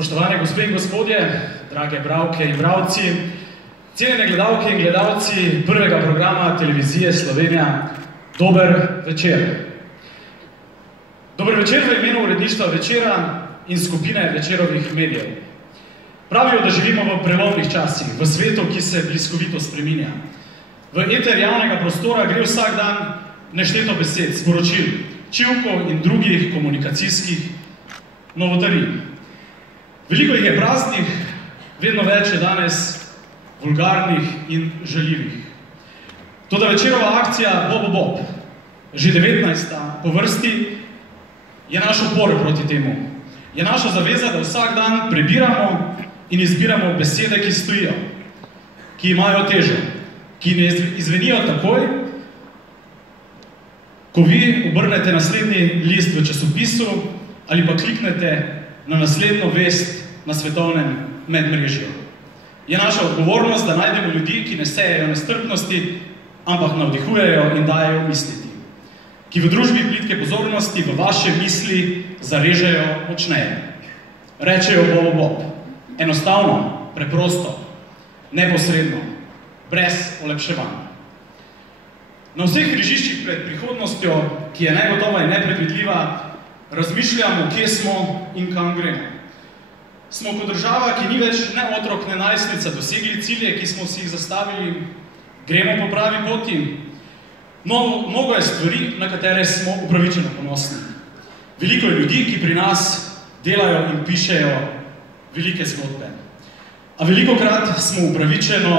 Spoštovane gospe in gospodje, drage bralke in bralci, cenjene gledalke in gledalci prvega programa televizije Slovenija, dober večer. Dober večer v imenu uredništva Večera in skupine Večerovih medijev. Pravijo, da živimo v prelomnih časih, v svetu, ki se bliskovito spreminja. V eter javnega prostora gre vsak dan nešteto besed, sporočil, čivkov in drugih komunikacijskih novotarij. Veliko jih je praznih, vedno več je danes vulgarnih in žaljivih. Toda Večerova akcija Bob, že 19. po vrsti, je naš upor proti temu. Je naša zaveza, da vsak dan prebiramo in izbiramo besede, ki stojijo, ki imajo težo, ki ne izvenijo takoj, ko vi obrnete naslednji list v časopisu ali pa kliknete na naslednjo vest na svetovnem medmrežju. Je naša odgovornost, da najdemo ljudi, ki ne sejejo nestrpnosti, ampak navdihujejo in dajejo misliti, ki v družbi plitke pozornosti v vaše misli zarežejo močneje. Rečejo Bob. Enostavno, preprosto, neposredno, brez olepševanja. Na vseh križiščih pred prihodnostjo, ki je negotova in nepredvidljiva, razmišljamo, kje smo in kam gremo. Smo kot država, ki ni več ne otrok, ne najstnica, dosegli cilje, ki smo si jih zastavili, gremo po pravi poti. Mnogo je stvari, na katere smo upravičeno ponosni. Veliko je ljudi, ki pri nas delajo in pišejo velike zgodbe. A velikokrat smo upravičeno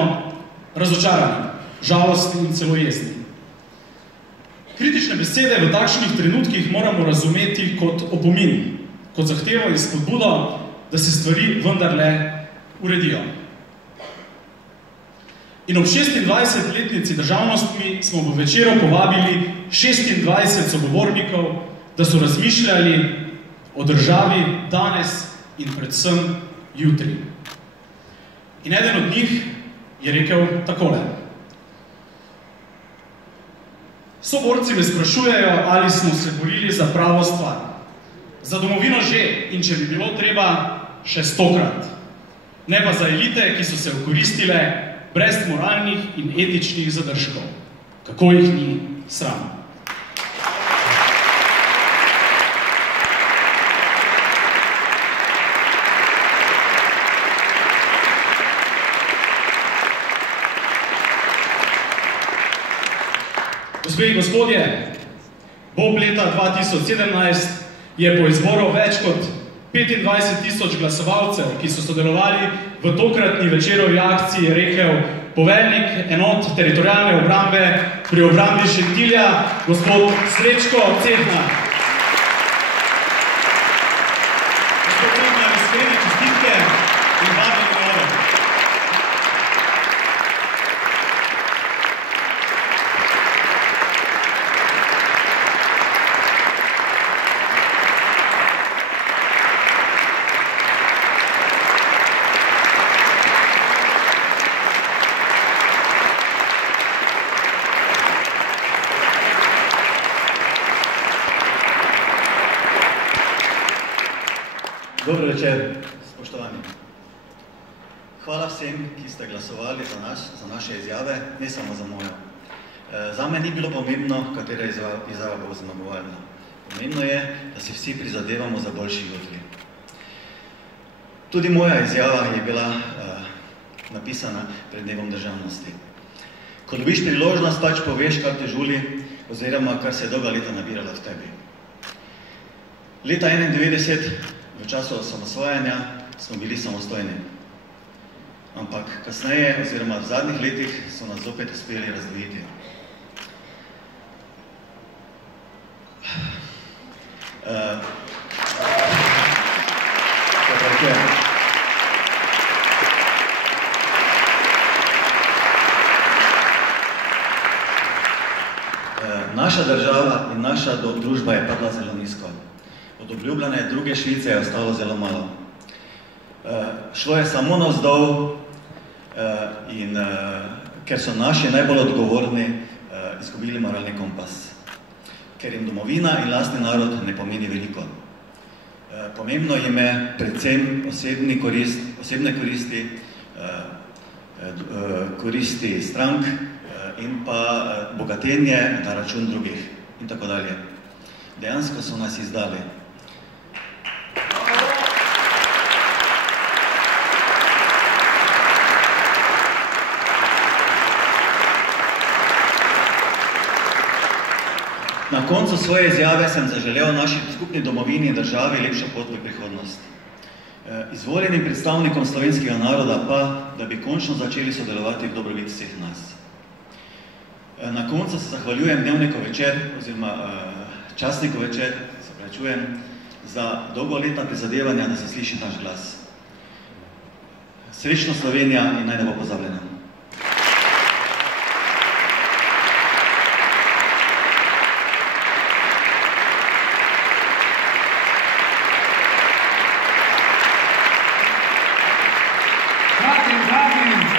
razočarani, žalostni in celo jezni. Kritične besede v takšnih trenutkih moramo razumeti kot opomin, kot zahtevo in spodbudo, da se stvari vendarle uredijo. In ob 26-letnici državnosti smo v Večeru povabili 26 sogovornikov, da so razmišljali o državi danes in predvsem jutri. In eden od njih je rekel takole. Soborci me sprašujejo, ali smo se borili za pravo stvar. Za domovino že, in če bi bilo treba, še 100-krat. Ne pa za elite, ki so se okoristile brez moralnih in etičnih zadržkov. Kako jih ni sram. Gospe in gospodje, Bob leta 2017 je po izboru več kot 25.000 glasovalcev, ki so sodelovali v tokratni Večerovi akciji, rekel poveljnik enot teritorialne obrambe pri obrambi Šentilja, gospod Srečko Cehnar. Gospod Cehnar, iskrene čestitke in vabim na nove. Dobro večer, spoštovani. Hvala vsem, ki ste glasovali za naše izjave, ne samo za mojo. Zame ni bilo pomembno, katera izjava bo zmagovalna. Pomembno je, da si vsi prizadevamo za boljši jutri. Tudi moja izjava je bila napisana pred dnevom državnosti. Ko dobiš priložnost, pač poveš, kar te žuli, oziroma kar se je dolga leta nabirala v tebi. Leta 1991, v času osamosvajanja, smo bili samostojni. Ampak kasneje, oziroma v zadnjih letih, so nas zopet uspeli razdvojiti. Naša država in naša družba je padla zelo nizko. Od obljubljene druge Švice je ostalo zelo malo. Šlo je samo navzdol in ker so naši najbolj odgovorni izgubili moralni kompas. Ker jim domovina in lastni narod ne pomeni veliko. Pomembno jim je predvsem osebne koristi, koristi strank in pa bogatenje na račun drugih in tako dalje. Dejansko so nas izdali. Na koncu svoje izjave sem zaželel naši skupni domovini in državi lepšo pot v prihodnost. Izvoljenim predstavnikom slovenskega naroda pa, da bi končno začeli sodelovati v dobrobit vseh nas. Na koncu se zahvaljujem Dnevniku Večer, oziroma Časniku Večer, se prečujem, za dolgoletna prizadevanja, da se sliši naš glas. Srečno Slovenija in naj ne bo pozabljena. Vabim.